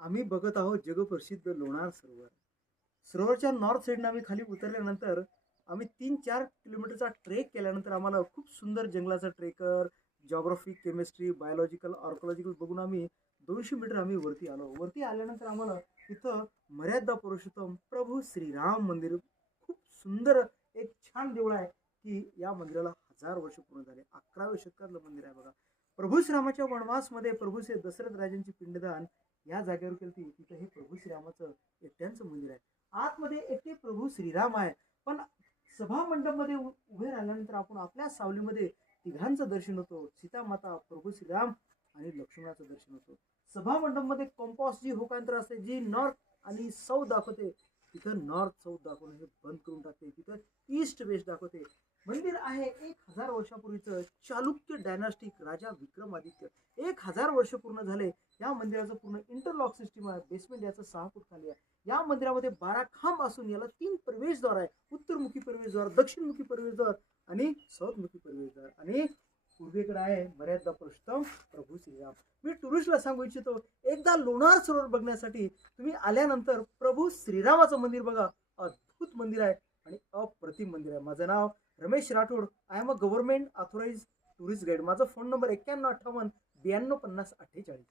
आम्ही बघत आहोत जगप्रसिद्ध लोणार सरोवर. सरोवरच्या नॉर्थ साईडनं आम्ही खाली उतरल्यानंतर आम्ही 3-4 किलोमीटरचा ट्रेक केल्यानंतर आम्हाला खूप सुंदर जंगलाचा trekker, geography, chemistry, biological, archaeological बघून आम्ही 200 मीटर आम्ही वरती आलो. वरती आल्यानंतर आम्हाला तिथं मर्यादा पुरुषोत्तम प्रभू श्रीराम मंदिर खूप सुंदर एक छान देऊळ आहे की या मंदिराला 1000 वर्ष पूर्ण झाले. 11व्या शतकातलं मंदिर आहे बघा. प्रभू श्रीरामाच्या वनवासमध्ये प्रभू श्री दशरथ राजांची पिंडदान या जागेवर केली. तिथं हे प्रभू श्रीरामाचं एकट्यांचं मंदिर आहे. आतमध्ये एकटे प्रभू श्रीराम आहे. पण सभा मंडपमध्ये उभे राहिल्यानंतर आपण आपल्या सावलीमध्ये तिघांचं दर्शन होतो. सीता माता, प्रभू श्रीराम आणि लक्ष्मणाचं दर्शन होतं. सभा मंडपमध्ये कंपास जी होकांतर असते, जी नॉर्थ आणि साऊथ दाखवते, तिथं नॉर्थ साऊथ दाखवणं हे बंद करून टाकते. तिथं ईस्ट वेस्ट दाखवते. मंदिर आहे 1000 वर्षापूर्वीचं. चालुक्य डायनास्टिक राजा विक्रमादित्य 1000 वर्ष पूर्ण झाले. या मंदिराचं पूर्ण इंटरलॉक सिस्टीम आहे. बेसमेंट याचं 6 फूट खाली आहे. या मंदिरामध्ये 12 खांब असून याला 3 प्रवेशद्वार आहे. उत्तरमुखी प्रवेशद्वार, दक्षिणमुखी प्रवेशद्वार आणि साऊथमुखी प्रवेशद्वार आणि पूर्वेकडे आहे मर्यादा पुरुषोत्तम प्रभू श्रीराम. मी टुरिस्टला सांगू इच्छितो, एकदा लोणार सरोवर बघण्यासाठी तुम्ही आल्यानंतर प्रभू श्रीरामाचं मंदिर बघा. अद्भुत मंदिर आहे आणि अप्रतिम मंदिर आहे. माझं नाव Ramesh Rathod. I am a government authorise tourist guide. माझा फोन नंबर 9158 9250 48.